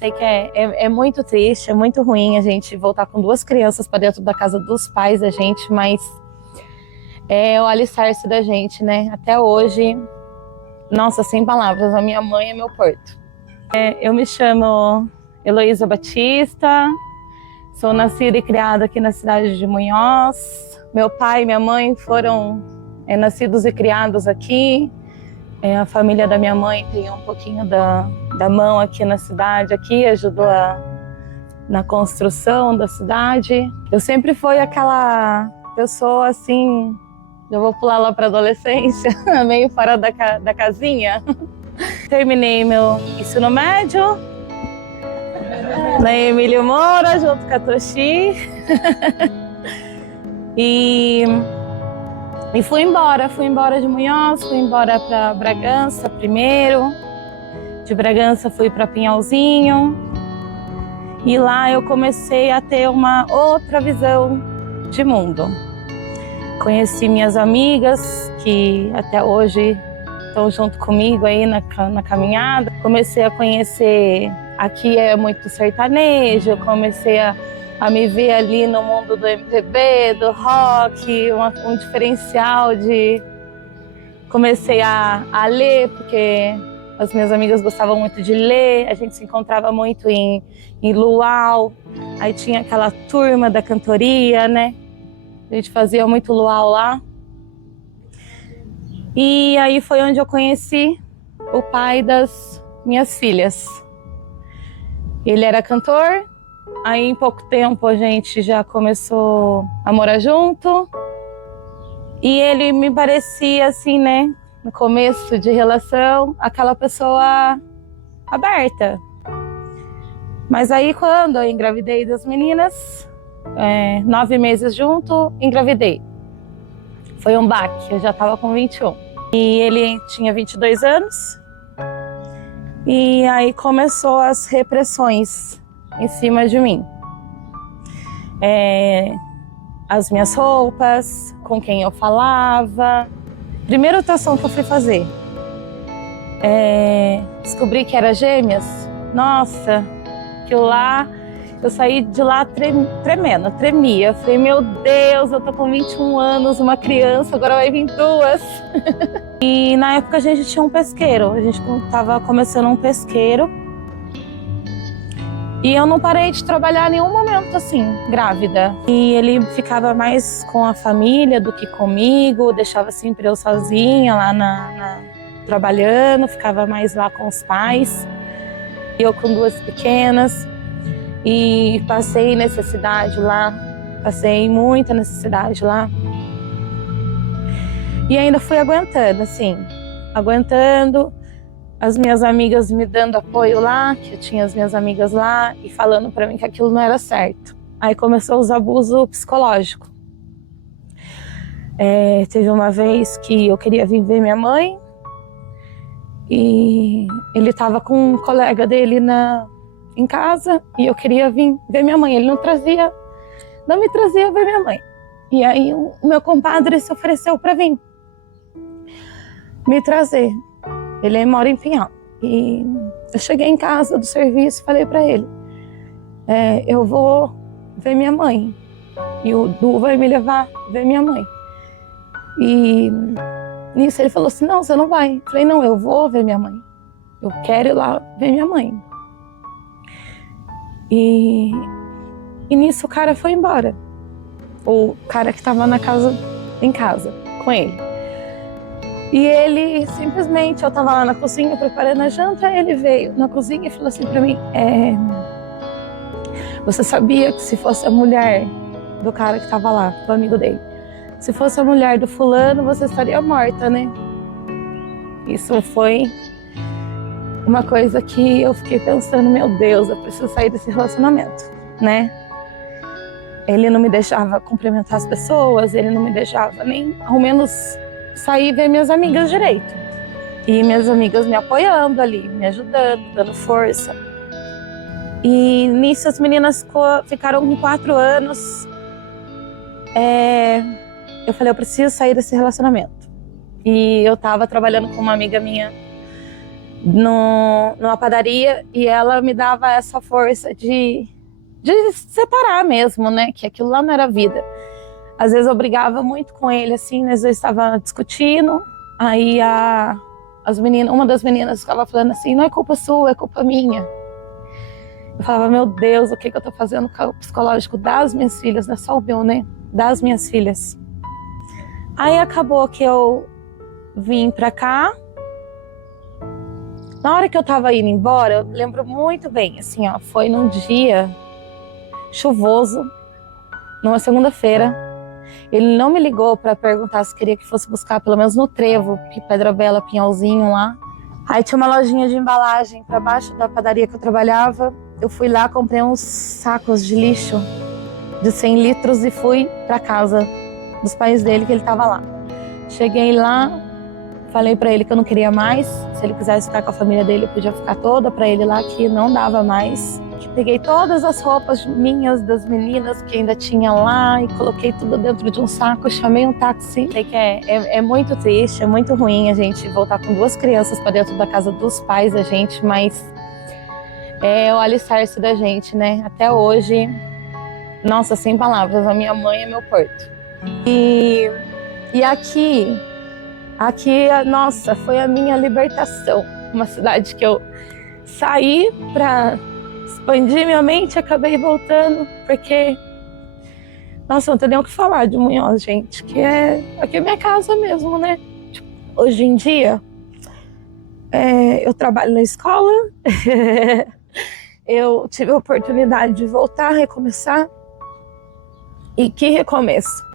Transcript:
Sei que é muito triste, é muito ruim a gente voltar com duas crianças para dentro da casa dos pais da gente, mas é o alicerce da gente, né? Até hoje, nossa, sem palavras, a minha mãe é meu porto. Eu me chamo Heloísa Batista, sou nascida e criada aqui na cidade de Munhoz. Meu pai e minha mãe foram nascidos e criados aqui. A família da minha mãe tem um pouquinho da mão aqui na cidade, ajudou na construção da cidade. Eu sempre fui aquela pessoa assim, eu vou pular lá para a adolescência, meio fora da casinha. Terminei meu ensino médio na Emílio Moura, junto com a Toshi. E fui embora de Munhoz, fui embora para Bragança primeiro. De Bragança fui para Pinhalzinho. E lá eu comecei a ter uma outra visão de mundo. Conheci minhas amigas, que até hoje estão junto comigo aí na caminhada. Comecei a conhecer, aqui é muito sertanejo, comecei a me ver ali no mundo do MPB, do rock, um diferencial de... Comecei a ler, porque as minhas amigas gostavam muito de ler, a gente se encontrava muito em luau, aí tinha aquela turma da cantoria, né? A gente fazia muito luau lá. E aí foi onde eu conheci o pai das minhas filhas. Ele era cantor, aí em pouco tempo a gente já começou a morar junto. E ele me parecia assim, né, no começo de relação, aquela pessoa aberta. Mas aí quando eu engravidei das meninas, 9 meses junto, engravidei. Foi um baque, eu já estava com 21. E ele tinha 22 anos. E aí começou as repressões em cima de mim. As minhas roupas, com quem eu falava. Primeira ultrassom que eu fui fazer, descobri que era gêmeas. Nossa, aquilo lá, eu saí de lá tremendo, tremia. Eu falei, meu Deus, eu tô com 21 anos, uma criança, agora vai vir duas. E na época a gente tinha um pesqueiro, a gente tava começando um pesqueiro. E eu não parei de trabalhar em nenhum momento, assim, grávida. E ele ficava mais com a família do que comigo, deixava sempre eu sozinha lá trabalhando, ficava mais lá com os pais. Eu com duas pequenas. E passei necessidade lá, passei muita necessidade lá. E ainda fui aguentando, assim, as minhas amigas me dando apoio lá, que eu tinha as minhas amigas lá, e falando pra mim que aquilo não era certo. Aí começou os abusos psicológicos. Teve uma vez que eu queria vir ver minha mãe, e ele estava com um colega dele em casa, e eu queria vir ver minha mãe. Ele não me trazia ver minha mãe. E aí o meu compadre se ofereceu para vir me trazer. Ele mora em Pinhal. E eu cheguei em casa do serviço e falei para ele, eu vou ver minha mãe. E o Du vai me levar ver minha mãe. E nisso ele falou assim, não, você não vai. Eu falei, não, eu vou ver minha mãe. Eu quero ir lá ver minha mãe. E nisso o cara foi embora. O cara que estava em casa com ele. E ele simplesmente, eu estava lá na cozinha preparando a janta, ele veio na cozinha e falou assim para mim, você sabia que se fosse a mulher do cara que estava lá, do amigo dele, se fosse a mulher do fulano, você estaria morta, né? Isso foi uma coisa que eu fiquei pensando, meu Deus, eu preciso sair desse relacionamento, né? Ele não me deixava cumprimentar as pessoas, ele não me deixava nem, ao menos, sair e ver minhas amigas direito. E minhas amigas me apoiando ali, me ajudando, dando força. E nisso as meninas ficaram com 4 anos. Eu falei, eu preciso sair desse relacionamento. E eu estava trabalhando com uma amiga minha numa padaria, e ela me dava essa força de separar mesmo, né? Que aquilo lá não era vida. Às vezes eu brigava muito com ele, assim, às vezes eu estava discutindo, aí uma das meninas ficava falando assim, não é culpa sua, é culpa minha. Eu falava, meu Deus, o que eu tô fazendo com o psicológico das minhas filhas, não é só o meu, né? Das minhas filhas. Aí acabou que eu vim pra cá. Na hora que eu tava indo embora, eu lembro muito bem, assim, ó, foi num dia chuvoso, numa segunda-feira. Ele não me ligou para perguntar se queria que fosse buscar, pelo menos no Trevo, que Pedra Bela, Pinhalzinho lá. Aí tinha uma lojinha de embalagem para baixo da padaria que eu trabalhava. Eu fui lá, comprei uns sacos de lixo de 100 litros e fui para casa dos pais dele, que ele tava lá. Cheguei lá, falei para ele que eu não queria mais. Se ele quisesse ficar com a família dele, eu podia ficar toda para ele lá, que não dava mais. Peguei todas as roupas minhas, das meninas que ainda tinha lá, e coloquei tudo dentro de um saco, chamei um táxi. Sei que é muito triste, é muito ruim a gente voltar com 2 crianças para dentro da casa dos pais da gente, mas é o alicerce da gente, né? Até hoje, nossa, sem palavras, a minha mãe é meu porto. E aqui, nossa, foi a minha libertação. Uma cidade que eu saí para expandir minha mente, acabei voltando, porque, nossa, não tem nem o que falar de Munhoz, gente, que aqui é minha casa mesmo, né? Tipo, hoje em dia, eu trabalho na escola, eu tive a oportunidade de voltar, recomeçar, e que recomeço!